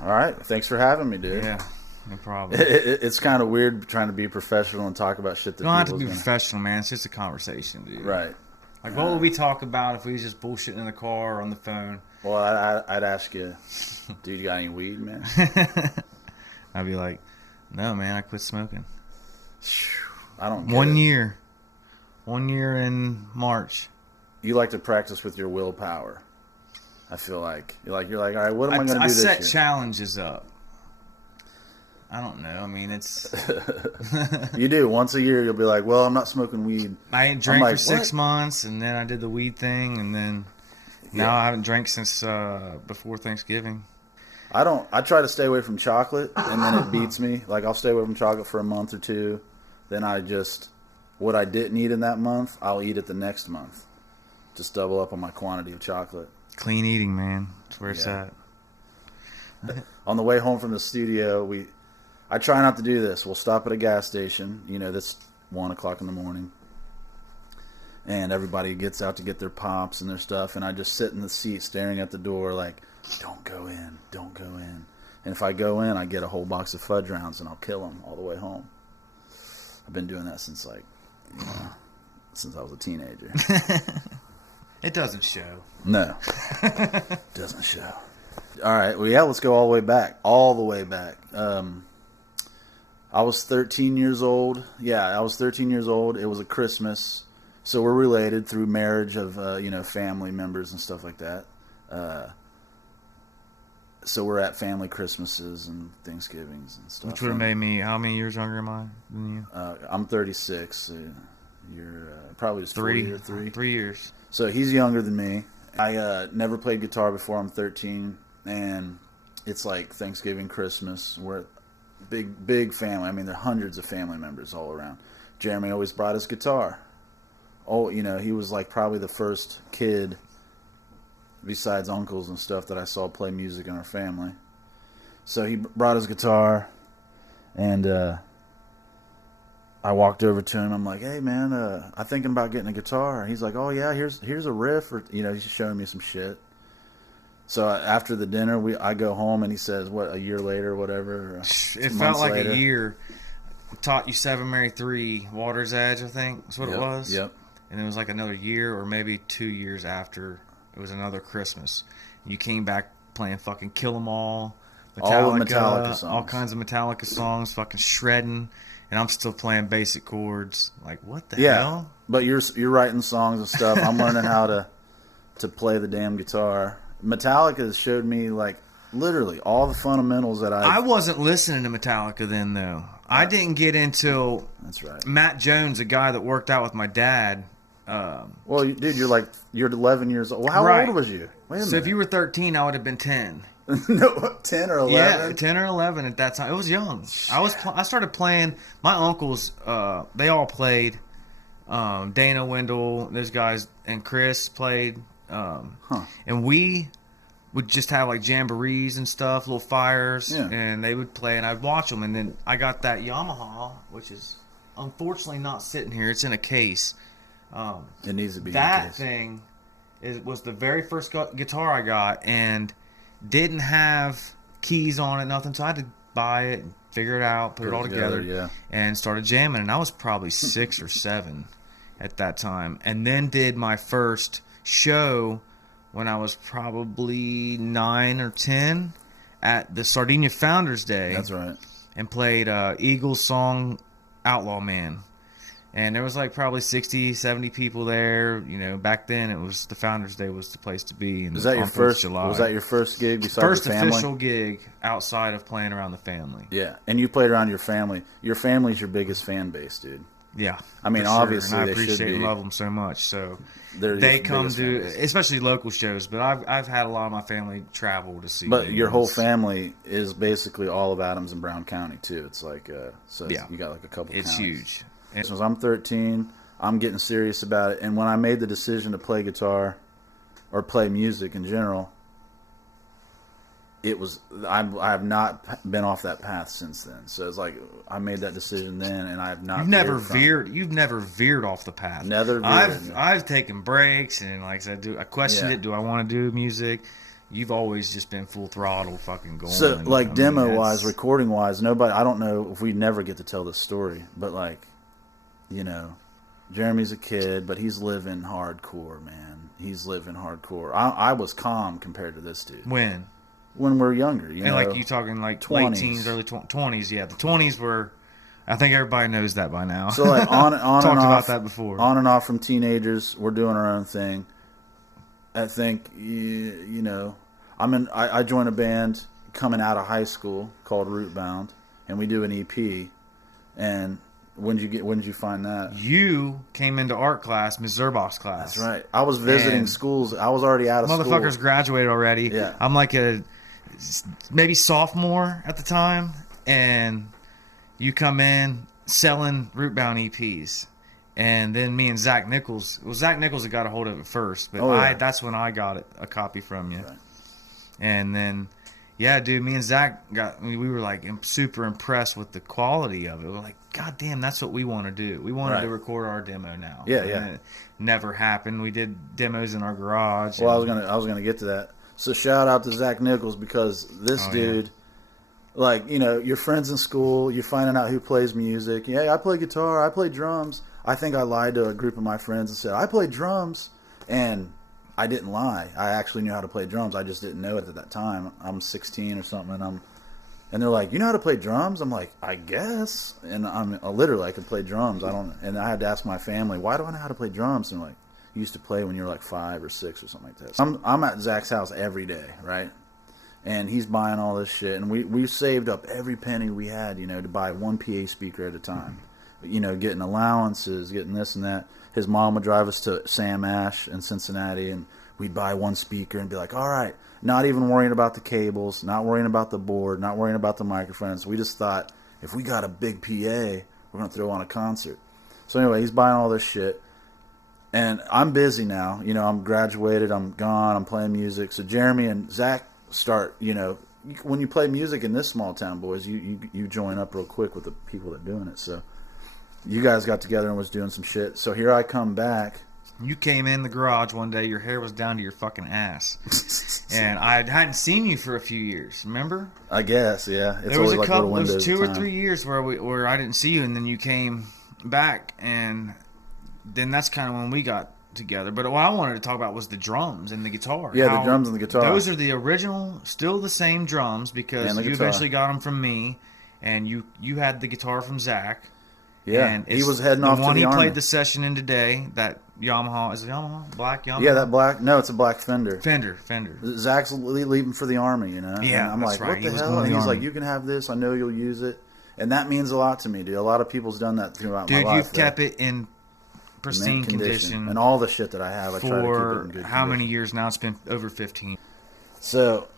All right. Thanks for having me, dude. Yeah, no problem. It's kind of weird trying to be professional and talk about shit that You don't have to people's be professional, man. It's just a conversation, dude. Right. Like, what would we talk about if we was just bullshitting in the car or on the phone? Well, I'd ask you, dude, you got any weed, man? I'd be like, no, man, I quit smoking. I don't get 1 it. year. 1 year in March. You like to practice with your willpower. I feel like you're like, all right, what am I going to do this year? I set challenges up. I don't know. I mean, it's... You do. Once a year, you'll be like, well, I'm not smoking weed. I ain't drank like, for 6 months, and then I did the weed thing, and then now I haven't drank since before Thanksgiving. I try to stay away from chocolate, and then it beats me. Like, I'll stay away from chocolate for a month or two. Then what I didn't eat in that month, I'll eat it the next month. Just double up on my quantity of chocolate. Clean eating, man. That's where it's at. On the way home from the studio, I try not to do this. We'll stop at a gas station. That's 1 o'clock in the morning. And everybody gets out to get their pops and their stuff. And I just sit in the seat staring at the door like, don't go in, don't go in. And if I go in, I get a whole box of fudge rounds and I'll kill them all the way home. I've been doing that since since I was a teenager. It doesn't show. No. Doesn't show. All right. Well, yeah, let's go all the way back. All the way back. I was 13 years old. Yeah, I was 13 years old. It was a Christmas. So we're related through marriage of, family members and stuff like that. So we're at family Christmases and Thanksgivings and stuff. Which would have made me, how many years younger am I than you? I'm 36. So you're probably just 3 or 3. 3 years. So he's younger than me. I never played guitar before I'm 13. And it's like Thanksgiving, Christmas. We're big family. I mean, there are hundreds of family members all around. Jeremy always brought his guitar. Oh, he was like probably the first kid besides uncles and stuff that I saw play music in our family. So he brought his guitar, and I walked over to him. I'm like, hey man, I'm thinking about getting a guitar. And he's like, oh yeah, here's a riff, or he's showing me some shit. So after the dinner, I go home, and he says, what, a year later, whatever. It felt like later. A year. Taught you 7 Mary 3, Water's Edge, I think that's what it was. Yep. And it was like another year or maybe 2 years after it was another Christmas. You came back playing fucking Kill 'Em All, all of Metallica songs. All kinds of Metallica songs, fucking shredding, and I'm still playing basic chords. Like, what the hell? But you're writing songs and stuff. I'm learning how to play the damn guitar. Metallica showed me like literally all the fundamentals that I wasn't listening to Metallica then though. I didn't get until that's right. Matt Jones, a guy that worked out with my dad. Well, dude, you're 11 years old. Well, how old was you? Wait a minute. So if you were 13, I would have been 10. No, 10 or 11? Yeah, 10 or 11 at that time. It was young. I started playing. My uncles, they all played. Dana Wendell, those guys, and Chris played. And we would just have like jamborees and stuff, little fires, and they would play, and I'd watch them. And then I got that Yamaha, which is unfortunately not sitting here. It's in a case. It needs to be. That thing was the very first guitar I got, and didn't have keys on it, nothing. So I had to buy it, and figure it out, put it all together, and started jamming. And I was probably 6 or 7 at that time, and then did my first show when I was probably 9 or 10 at the Sardinia Founders Day. That's right. And played Eagles song Outlaw Man. And there was like probably 60, 70 people there. Back then it was the Founders Day was the place to be. Was that your first? July. Was that your first gig besides the family? First official gig outside of playing around the family. Yeah, and you played around your family. Your family's your biggest fan base, dude. Yeah, I mean, obviously, and I they appreciate should be. and love them so much. So they come to, especially local shows. But I've had a lot of my family travel to see. But your whole family is basically all of Adams and Brown County too. It's like you got like a couple. It's counties. Huge. Since I'm 13, I'm getting serious about it. And when I made the decision to play guitar or play music in general, I have not been off that path since then. So it's like I made that decision then, and I have not. You've never veered off the path. Never veered. I've taken breaks, and like I said, I questioned it. Do I want to do music? you've always just been full throttle fucking going. So, like, demo-wise, recording-wise, nobody, I don't know if we never get to tell this story, but, like, you know, Jeremy's a kid, but he's living hardcore, man. He's living hardcore. I was calm compared to this dude. When we're younger, you know. And, like, you talking, like, 20s. late teens, early 20s, yeah. The 20s were, I think everybody knows that by now. So, like, on and off. Talked about that before. On and off from teenagers, we're doing our own thing. I think, you know, I joined a band coming out of high school called Rootbound, and we do an EP. And when did you find that? You came into art class, Ms. Zerbock's class. That's right. I was visiting schools. I was already out of school. Motherfuckers graduated already. Yeah. I'm like a maybe sophomore at the time, and you come in selling Rootbound EPs. And then me and Zach Nichols had got a hold of it first, but that's when I got a copy from you. Right. And then, yeah, dude, me and Zach we were like super impressed with the quality of it. We were like, God damn, that's what we want to do. We wanted to record our demo now. Yeah, and it never happened. We did demos in our garage. Well, I was gonna get to that. So shout out to Zach Nichols, because this dude. Yeah. Like, you know, your friends in school, you're finding out who plays music. Yeah, I play guitar, I play drums. I think I lied to a group of my friends and said, I play drums. And I didn't lie. I actually knew how to play drums. I just didn't know it at that time. I'm 16 or something, and they're like, you know how to play drums? I'm like, I guess. And literally, I could play drums. And I had to ask my family, why do I know how to play drums? And like, you used to play when you were like 5 or 6 or something like that. So I'm at Zach's house every day, right? And he's buying all this shit, and we saved up every penny we had, you know, to buy one PA speaker at a time. You know, getting allowances, getting this and that. His mom would drive us to Sam Ash in Cincinnati, and we'd buy one speaker and be like, all right, not even worrying about the cables, not worrying about the board, not worrying about the microphones. We just thought, if we got a big PA, we're going to throw on a concert. So anyway, he's buying all this shit. And I'm busy now. You know, I'm graduated, I'm gone, I'm playing music. So Jeremy and Zach start, you know, when you play music in this small town, boys, you join up real quick with the people that are doing it. So you guys got together and was doing some shit. So here I come back. You came in the garage one day, your hair was down to your fucking ass. And I hadn't seen you for a few years, remember? I guess, yeah. It's there was always a like couple, little there was 2 or 3 years where I didn't see you, and then you came back, and then that's kind of when we got together. But what I wanted to talk about was the drums and the guitar. Yeah, the drums and the guitar. Those are the original, still the same drums, because you eventually got them from me, and you had the guitar from Zach. Yeah, and he was heading off to the one he Army. played the session in today, that Yamaha. Is it Yamaha? Black Yamaha? Yeah, that black. No, it's a black Fender. Fender. Zach's leaving for the Army, you know? Yeah, and I'm like, right. What the hell? And he's like, you can have this. I know you'll use it. And that means a lot to me, dude. A lot of people's done that throughout my life. Dude, you've kept it in pristine condition. And all the shit that I have, I try to keep it in good condition. How many years now? It's been over 15. So,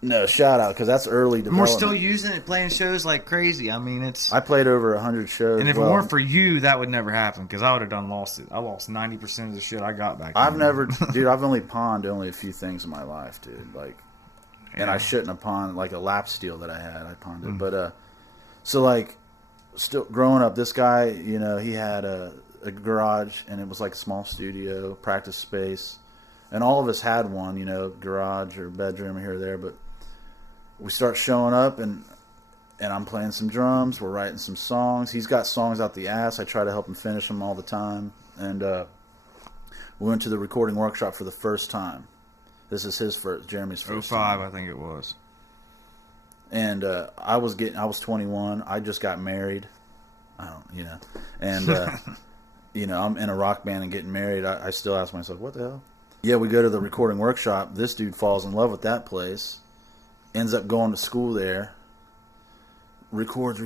no, shout out, because that's early development. And we're still using it, playing shows like crazy. I mean, it's... I played over 100 shows. And if it weren't for you, that would never happen, because I would have lost it. I lost 90% of the shit I got back then. Dude, I've only pawned a few things in my life, dude. Like, yeah. And I shouldn't have pawned, like, a lap steel that I had. I pawned it. But, so, like, still growing up, this guy, you know, he had a garage, and it was like a small studio, practice space. And all of us had one, you know, garage or bedroom here or there, but we start showing up, and I'm playing some drums. We're writing some songs. He's got songs out the ass. I try to help him finish them all the time. And we went to the recording workshop for the first time. This is Jeremy's first 05, time. I think it was. And I was 21. I just got married. And you know, I'm in a rock band and getting married. I still ask myself, what the hell? Yeah, we go to the recording workshop. This dude falls in love with that place. Ends up going to school there. Records.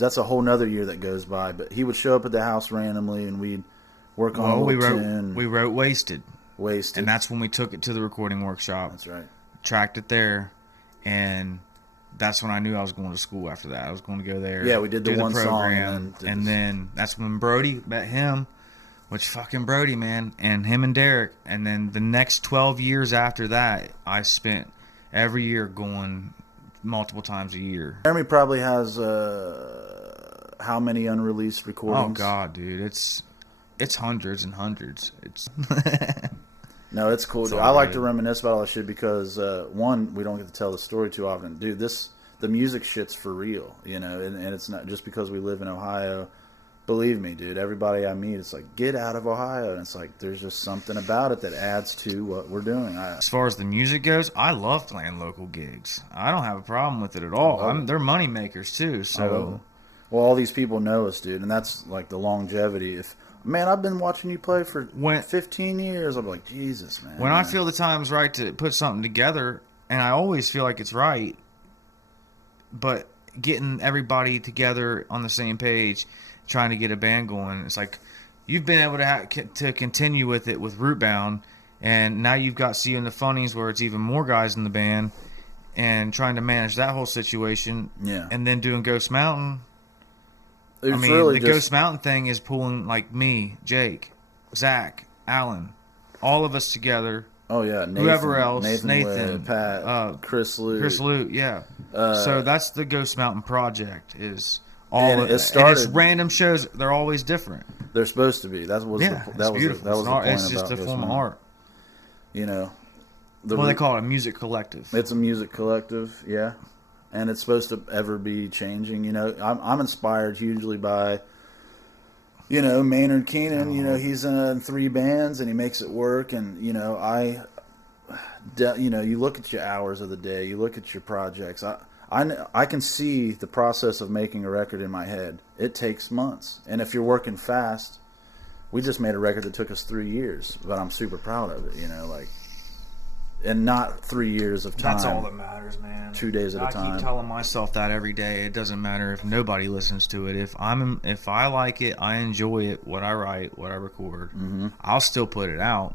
That's a whole nother year that goes by. But he would show up at the house randomly, and we'd work on we wrote Wasted. And that's when we took it to the recording workshop. That's right. Tracked it there, and that's when I knew I was going to school after that. I was going to go there. Yeah, we did the one program, song. And then that's when Brody met him, which fucking Brody, man, and him and Derek. And then the next 12 years after that, I spent every year going multiple times a year. Jeremy probably has how many unreleased recordings? Oh God, dude, it's hundreds and hundreds. It's No, it's cool. Dude. I like to reminisce about all that shit because one, we don't get to tell the story too often. Dude, the music shit's for real, you know, and it's not just because we live in Ohio. Believe me, dude, everybody I meet, it's like, get out of Ohio. And it's like, there's just something about it that adds to what we're doing. As far as the music goes, I love playing local gigs. I don't have a problem with it at all. They're money makers too. So, well, all these people know us, dude, and that's like the longevity. Man, I've been watching you play for 15 years. I'm like, Jesus, man. When I feel the time's right to put something together, and I always feel like it's right, but getting everybody together on the same page, trying to get a band going, it's like you've been able to continue with it with Rootbound, and now you've got See You in the Funnies where it's even more guys in the band, and trying to manage that whole situation. Yeah. And then doing Ghost Mountain. The Ghost Mountain thing is pulling like me, Jake, Zach, Alan, all of us together. Oh yeah, Nathan, whoever else, Nathan, Pat, Chris Lute, yeah. So that's the Ghost Mountain project. Is all and of it started. And it's random shows. They're always different. They're supposed to be. That was beautiful. The point. It's just a form of art. You know, they call it a music collective. It's a music collective, yeah. And it's supposed to ever be changing. You know, I'm inspired hugely by, you know, Maynard Keenan. You know, he's in 3 bands and he makes it work. And you know, you look at your hours of the day, you look at your projects. I can see the process of making a record in my head. It takes months, and if you're working fast, we just made a record that took us 3 years, but I'm super proud of it. You know, like. And not 3 years of time. That's all that matters, man. 2 days at a time. I keep telling myself that every day. It doesn't matter if nobody listens to it. If I like it, I enjoy it. What I write, what I record, I'll still put it out.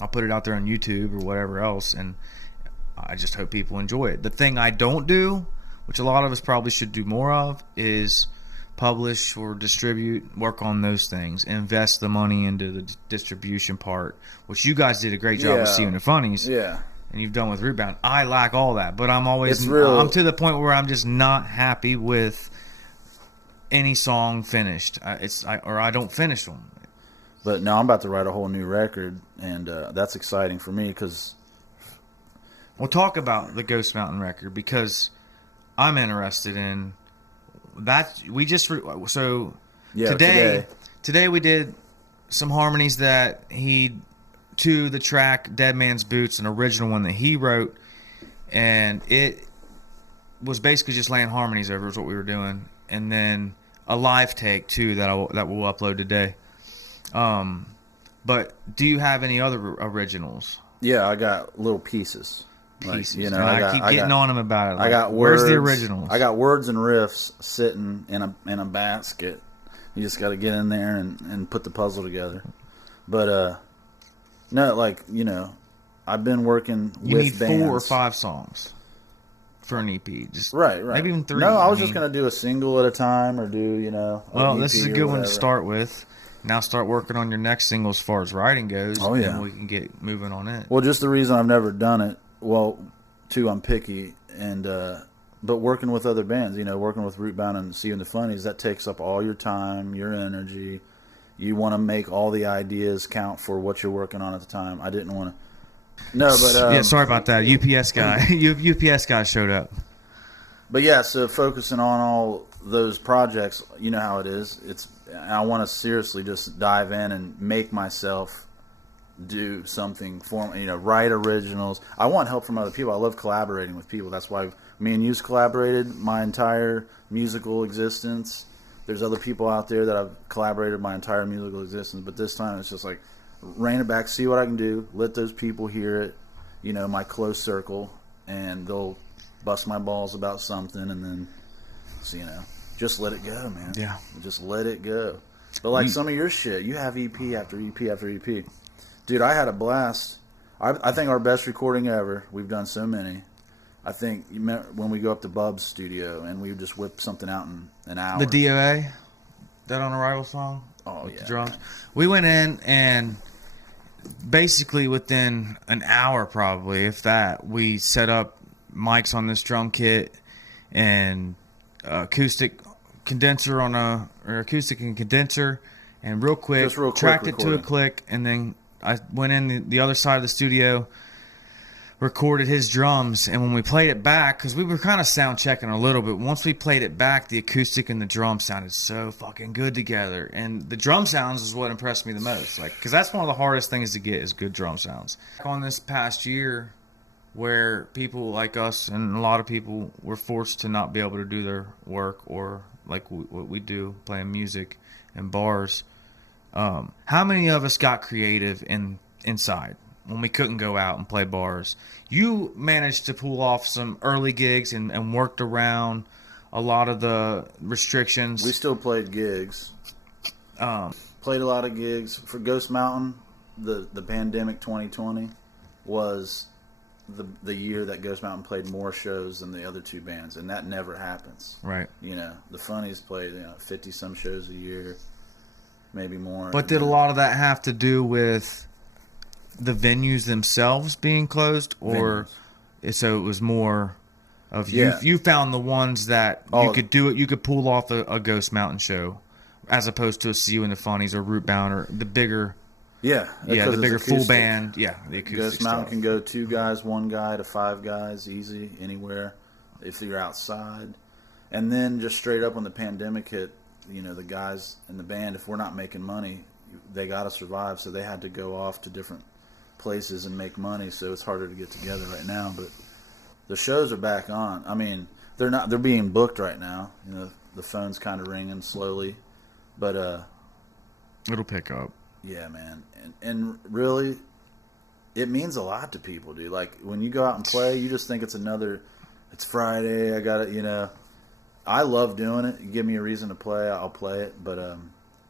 I'll put it out there on YouTube or whatever else, and I just hope people enjoy it. The thing I don't do, which a lot of us probably should do more of, is publish or distribute, work on those things, invest the money into the distribution part, which you guys did a great job with See You in the Funnies. Yeah. And you've done with Rootbound. I lack all that, but I'm I'm to the point where I'm just not happy with any song finished. I don't finish them. But no, I'm about to write a whole new record, and that's exciting for me because. We'll talk about the Ghost Mountain record because I'm interested in. Today we did some harmonies that to the track Dead Man's Boots, an original one that he wrote, and it was basically just laying harmonies over is what we were doing, and then a live take too that we'll upload today. But do you have any other originals? Yeah, I got little pieces. Like, you know, I keep getting on him about it. Like, I got words. Where's the originals? I got words and riffs sitting in a basket. You just got to get in there and put the puzzle together. But no, like, you know, I've been working with bands. You need 4 or 5 songs for an EP. Just right. Maybe even 3. No, I was just gonna do a single at a time or do, you know. Well, this is a good one to start with. Now start working on your next single as far as writing goes. Oh yeah, and we can get moving on it. Well, just the reason I've never done it. Well, 2, I'm picky, and but working with other bands, you know, working with Rootbound and See You in the Funnies, that takes up all your time, your energy. You want to make all the ideas count for what you're working on at the time. I didn't want to. No, but yeah, sorry about that. UPS guy, UPS guy showed up. But yeah, so focusing on all those projects, you know how it is. I want to seriously just dive in and make myself do something for me, you know, write originals. I want help from other people. I love collaborating with people. That's why me and you's collaborated my entire musical existence. There's other people out there that I've collaborated my entire musical existence, but this time it's just like rein it back, see what I can do, let those people hear it, you know, my close circle, and they'll bust my balls about something, and then, so, you know, just let it go, man. Yeah. Just let it go. But like some of your shit, you have EP after EP after EP. Dude, I had a blast. I think our best recording ever. We've done so many. I think when we go up to Bub's studio and we just whip something out in an hour. The DOA, Dead on Arrival song. Oh with yeah. The drums. We went in and basically within an hour, probably if that, we set up mics on this drum kit and acoustic condenser or acoustic and condenser, and real quick tracked it to a click, and then I went in the other side of the studio, recorded his drums, and when we played it back, because we were kind of sound checking a little bit, once we played it back, the acoustic and the drum sounded so fucking good together. And the drum sounds is what impressed me the most, like, because that's one of the hardest things to get is good drum sounds. On this past year, where people like us and a lot of people were forced to not be able to do their work or like what we do, playing music in bars, how many of us got creative inside when we couldn't go out and play bars? You managed to pull off some early gigs and worked around a lot of the restrictions. We still played gigs. Played a lot of gigs. For Ghost Mountain, the pandemic 2020 was the year that Ghost Mountain played more shows than the other two bands, and that never happens. Right. You know, the Funnies played 50-some shows a year, maybe more. But did a lot of that have to do with the venues themselves being closed, or so it was more of you found the ones that you could do it, you could pull off a Ghost Mountain show as opposed to a See You in the Funnies or Rootbound or the bigger the bigger full band, the acoustic Ghost Mountain stuff. can go 2 guys, 1 guy to 5 guys easy anywhere if you're outside. And then just straight up when the pandemic hit, the guys in the band, if we're not making money, they got to survive, so they had to go off to different places and make money, so it's harder to get together right now. But the shows are back on. I mean, they're being booked right now. The phone's kind of ringing slowly, but it'll pick up. Yeah, man. And really, it means a lot to people, dude. Like, when you go out and play, you just think it's Friday, I got it, I love doing it. You give me a reason to play, I'll play it. But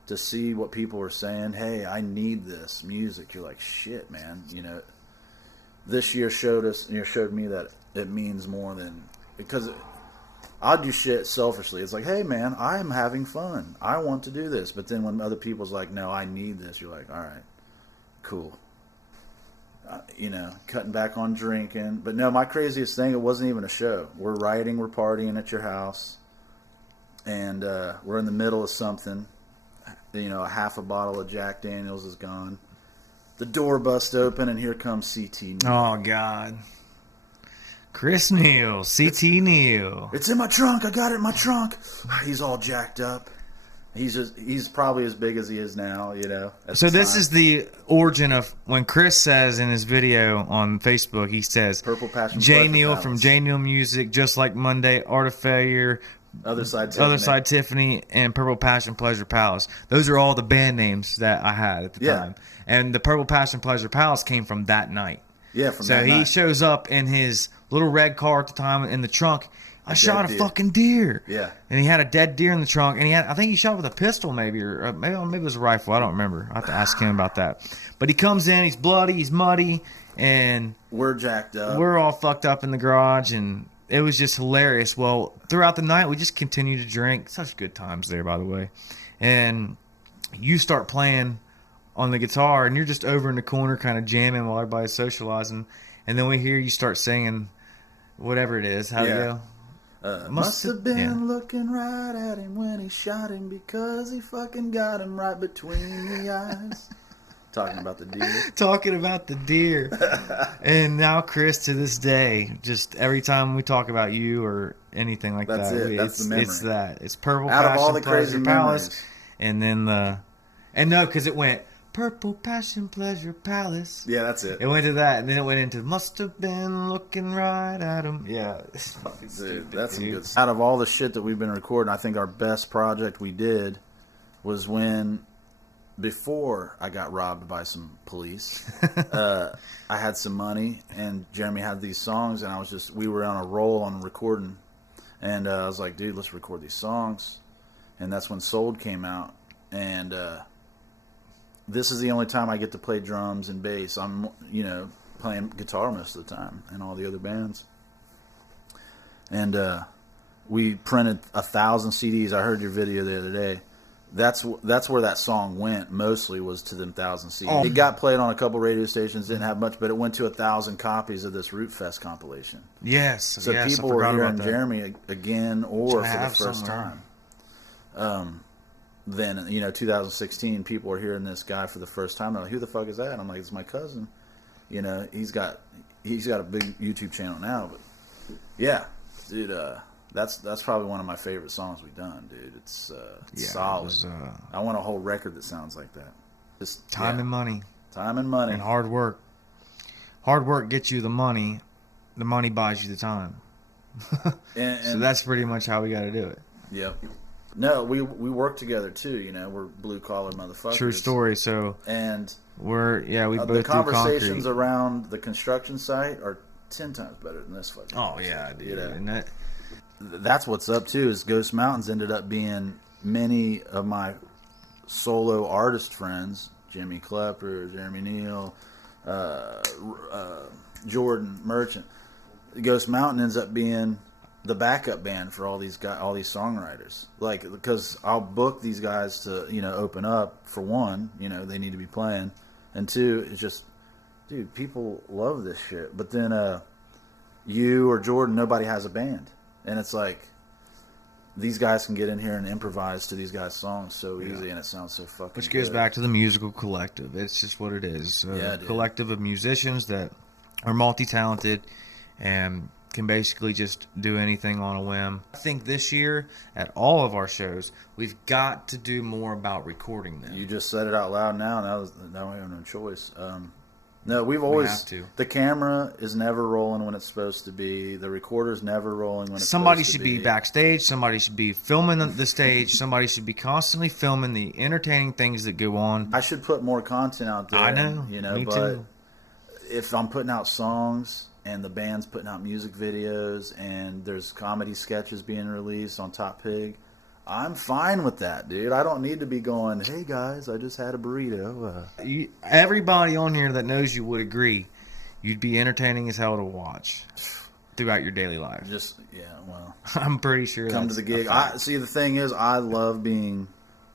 to see what people are saying, hey, I need this music, you're like, shit, man. This year showed me that it means more than, because I'll do shit selfishly. It's like, hey, man, I'm having fun. I want to do this. But then when other people's like, no, I need this, you're like, all right, cool. Cutting back on drinking. But no, my craziest thing, it wasn't even a show. We're writing, we're partying at your house, and we're in the middle of something. A half a bottle of Jack Daniels is gone. The door busts open, and here comes CT Neal. Oh, God. Chris Neal, CT Neal. It's in my trunk. I got it in my trunk. He's all jacked up. He's probably as big as he is now, So this is the origin of when Chris says in his video on Facebook, he says, Purple Passion J. Neal from J. Neal Music, Just Like Monday, Art of Failure, Other Side Tiffany, and Purple Passion Pleasure Palace. Those are all the band names that I had at the time. And the Purple Passion Pleasure Palace came from that night. Yeah, from that night. So he shows up in his little red car at the time in the trunk. I shot a fucking deer. Yeah. And he had a dead deer in the trunk. And I think he shot with a pistol maybe, or maybe it was a rifle. I don't remember. I have to ask him about that. But he comes in, he's bloody, he's muddy, and we're jacked up. We're all fucked up in the garage, and it was just hilarious. Well, throughout the night, we just continued to drink. Such good times there, by the way. And you start playing on the guitar, and you're just over in the corner kind of jamming while everybody's socializing. And then we hear you start singing whatever it is. How'd it go? Must have been looking right at him when he shot him because he fucking got him right between the eyes. Talking about the deer. And now Chris, to this day, just every time we talk about you or anything like that's that, it. That's the memory. It's that. It's Purple Out Passion of all the Pleasure crazy Palace. memories. And then because it went Purple Passion Pleasure Palace. Yeah, that's it. It went to that, and then it went into Must Have Been Looking Right at Him. Yeah, it's fucking stupid. That's some good stuff. Out of all the shit that we've been recording, I think our best project we did was before I got robbed by some police. I had some money, and Jeremy had these songs, and we were on a roll on recording, and I was like, dude, let's record these songs. And that's when Sold came out, and this is the only time I get to play drums and bass. I'm, playing guitar most of the time in all the other bands. And we printed 1,000 CDs. I heard your video the other day. That's where that song went mostly, was to them 1,000 CDs. Oh. It got played on a couple radio stations, didn't have much, but it went to 1,000 copies of this Root Fest compilation. Yes. So people were hearing Jeremy again or for the first time. then, you know, 2016, people are hearing this guy for the first time. They're like, who the fuck is that? I'm like, it's my cousin. You know, he's got a big YouTube channel now. But yeah, dude, that's probably one of my favorite songs we've done, dude. It's solid. I want a whole record that sounds like that. Just time and money. Time and money. And hard work. Hard work gets you the money. The money buys you the time. and so that's pretty much how we got to do it. Yep. No, we work together too. You know, we're blue collar motherfuckers. True story. So and we both the conversations do around the construction site are 10 times better than this fucking. Oh yeah, dude. You know? And that's what's up too. Is Ghost Mountains ended up being many of my solo artist friends, Jimmy Klepper, Jeremy Neal, Jordan Merchant. Ghost Mountain ends up being the backup band for all these songwriters. Like, because I'll book these guys to, you know, open up. For one, you know, they need to be playing, and two, it's just, dude, people love this shit. But then you or Jordan, nobody has a band, and it's like these guys can get in here and improvise to these guys' songs so easy, and it sounds so fucking Which goes good. back to the musical collective. It's just what it is. A dude. Collective of musicians that are multi-talented and can basically just do anything on a whim. I think this year, at all of our shows, we've got to do more about recording them. You just said it out loud now. Now we have no choice. No, we have to. The camera is never rolling when it's supposed to be. The recorder's never rolling when it's Somebody supposed to be. should be backstage. Somebody should be filming the stage. Somebody should be constantly filming the entertaining things that go on. I should put more content out there. I know. You know, Me but too. if I'm putting out songs and the band's putting out music videos and there's comedy sketches being released on Top Pig, I'm fine with that, dude. I don't need to be going, hey guys, I just had a burrito. Everybody on here that knows you would agree you'd be entertaining as hell to watch throughout your daily life. Well, I'm pretty sure come to the gig. See, the thing is, I love being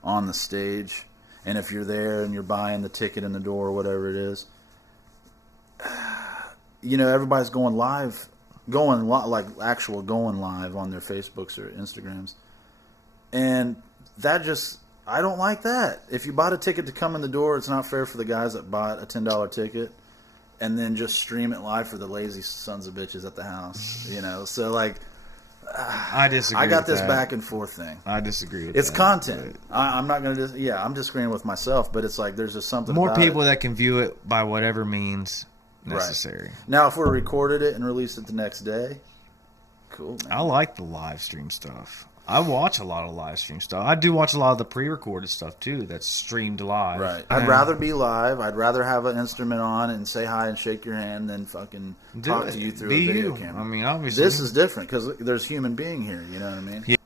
on the stage, and if you're there and you're buying the ticket in the door or whatever it is, you know, everybody's going live on their Facebooks or Instagrams. And that just, I don't like that. If you bought a ticket to come in the door, it's not fair for the guys that bought a $10 ticket and then just stream it live for the lazy sons of bitches at the house. You know, so like, I disagree. I got with this that. back and forth thing. I disagree with it's that. Content. I'm not going to I'm disagreeing with myself, but it's like there's just something more about people it. that can view it by whatever means necessary. Right. Now, if we recorded it and released it the next day, cool, man. I like the live stream stuff. I watch a lot of live stream stuff. I do watch a lot of the pre-recorded stuff too that's streamed live. Right. I'd rather be live. I'd rather have an instrument on and say hi and shake your hand than fucking talk to you through a video camera. I mean, obviously. This is different because there's human being here. You know what I mean? Yeah.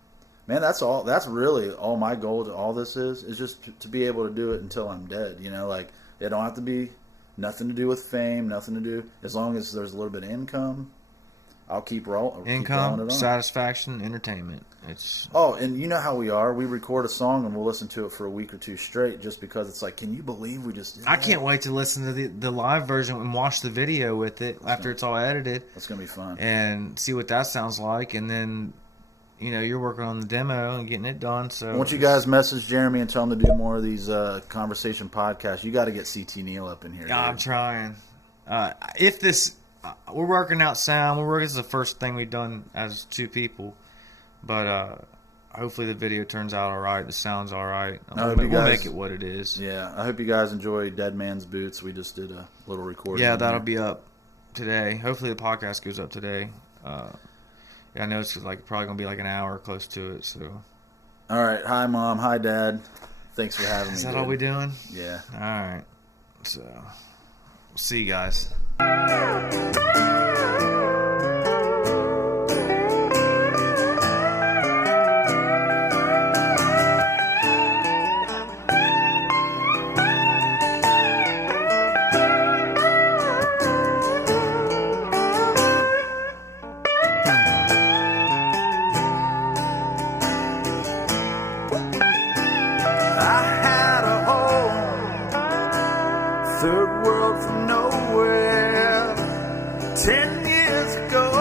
Man, that's all. That's really all my goal to all this is just to be able to do it until I'm dead. You know, like it don't have to be nothing to do with fame, nothing to do. As long as there's a little bit of income, I'll keep rolling. Income, satisfaction, entertainment. It's and you know how we are. We record a song and we'll listen to it for a week or two straight, just because it's like, can you believe we just did that? I can't wait to listen to the live version and watch the video with it after it's all edited. That's gonna be fun. And see what that sounds like, and then you're working on the demo and getting it done. So I want you guys message Jeremy and tell him to do more of these conversation podcasts. You got to get CT Neal up in here. Yeah, I'm trying. We're working out sound. This is the first thing we've done as two people, but hopefully the video turns out all right. The sound's all right. We'll make it what it is. Yeah, I hope you guys enjoy Dead Man's Boots. We just did a little recording. Yeah, that'll be up today. Hopefully the podcast goes up today. I know it's probably gonna be like an hour close to it. So. All right. Hi, Mom. Hi, Dad. Thanks for having me. Is that all we doing? Yeah. All right. So, we'll see you guys. Third world from nowhere 10 years ago.